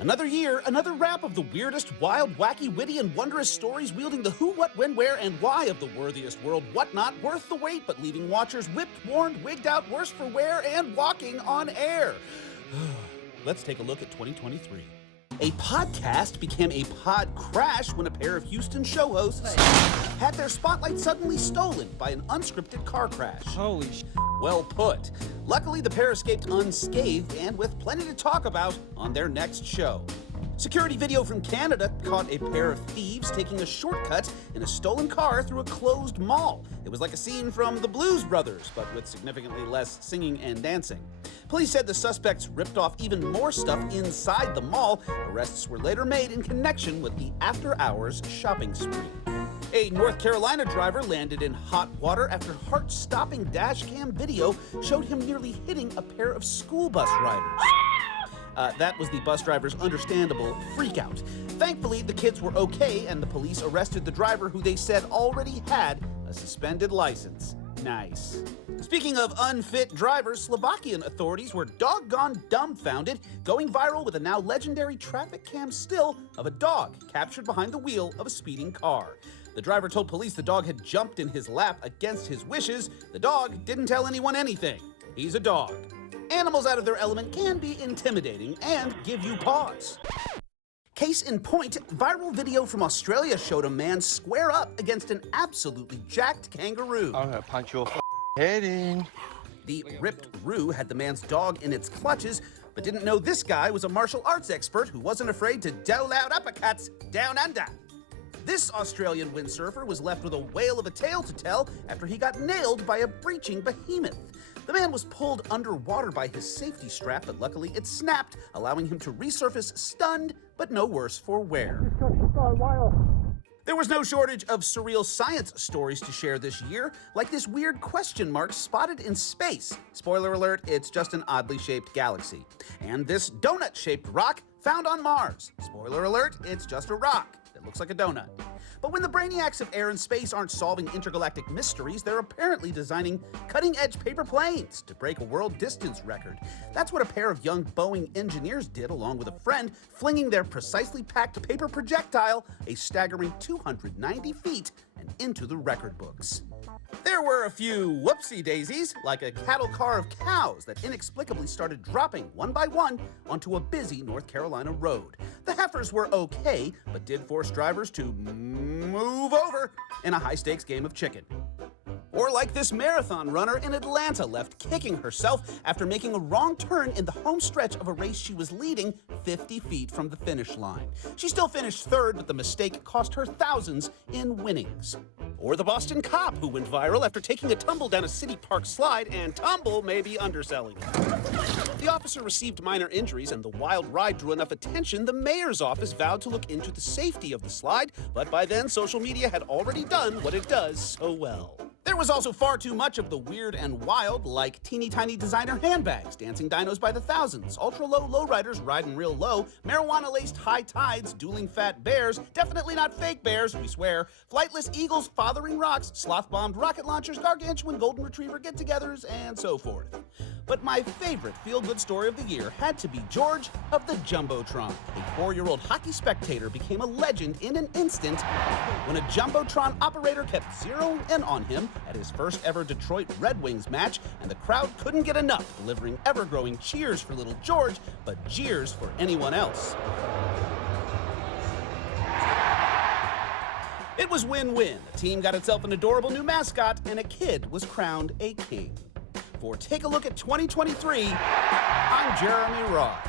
Another year, another wrap of the weirdest, wild, wacky, witty, and wondrous stories wielding the who, what, when, where, and why of the worthiest world whatnot, worth the wait, but leaving watchers whipped, warned, wigged out, worse for wear, and walking on air. Let's take a look at 2023. A podcast became a pod crash when a pair of Houston show hosts had their spotlight suddenly stolen by an unscripted car crash. Holy sh**. Well put. Luckily, the pair escaped unscathed and with plenty to talk about on their next show. Security video from Canada caught a pair of thieves taking a shortcut in a stolen car through a closed mall. It was like a scene from the Blues Brothers, but with significantly less singing and dancing. Police said the suspects ripped off even more stuff inside the mall. Arrests were later made in connection with the after-hours shopping spree. A North Carolina driver landed in hot water after heart-stopping dash cam video showed him nearly hitting a pair of school bus riders. That was the bus driver's understandable freakout. Thankfully, the kids were okay, and the police arrested the driver, who they said already had a suspended license. Nice. Speaking of unfit drivers, Slovakian authorities were doggone dumbfounded, going viral with a now legendary traffic cam still of a dog captured behind the wheel of a speeding car. The driver told police the dog had jumped in his lap against his wishes. The dog didn't tell anyone anything. He's a dog. Animals out of their element can be intimidating and give you pause. Case in point, viral video from Australia showed a man square up against an absolutely jacked kangaroo. I'm gonna punch your head in. The ripped roo had the man's dog in its clutches, but didn't know this guy was a martial arts expert who wasn't afraid to dole out uppercuts down under. This Australian windsurfer was left with a whale of a tale to tell after he got nailed by a breaching behemoth. The man was pulled underwater by his safety strap, but luckily it snapped, allowing him to resurface stunned, but no worse for wear. There was no shortage of surreal science stories to share this year, like this weird question mark spotted in space. Spoiler alert, it's just an oddly shaped galaxy. And this donut-shaped rock found on Mars. Spoiler alert, it's just a rock that looks like a donut. But when the brainiacs of air and space aren't solving intergalactic mysteries, they're apparently designing cutting-edge paper planes to break a world distance record. That's what a pair of young Boeing engineers did, along with a friend, flinging their precisely packed paper projectile a staggering 290 feet and into the record books. There were a few whoopsie-daisies, like a cattle car of cows that inexplicably started dropping one by one onto a busy North Carolina road. The heifers were okay, but did force drivers to move over in a high-stakes game of chicken. Or like this marathon runner in Atlanta left kicking herself after making a wrong turn in the home stretch of a race she was leading 50 feet from the finish line. She still finished third, but the mistake cost her thousands in winnings. Or the Boston cop who went viral after taking a tumble down a city park slide, and tumble may be underselling it. The officer received minor injuries, and the wild ride drew enough attention the mayor's office vowed to look into the safety of the slide, but by then social media had already done what it does so well. There was also far too much of the weird and wild, like teeny tiny designer handbags, dancing dinos by the thousands, ultra-low lowriders riding real low, marijuana-laced high tides, dueling fat bears, definitely not fake bears, we swear, flightless eagles fathering rocks, sloth-bombed rocket launchers, gargantuan golden retriever get-togethers, and so forth. But my favorite feel-good story of the year had to be George of the Jumbotron. A 4-year-old hockey spectator became a legend in an instant when a Jumbotron operator kept zeroing in on him at his first ever Detroit Red Wings match, and the crowd couldn't get enough, delivering ever-growing cheers for little George, but jeers for anyone else. It was win-win. The team got itself an adorable new mascot, and a kid was crowned a king. For Take a Look at 2023, I'm Jeremy Ross.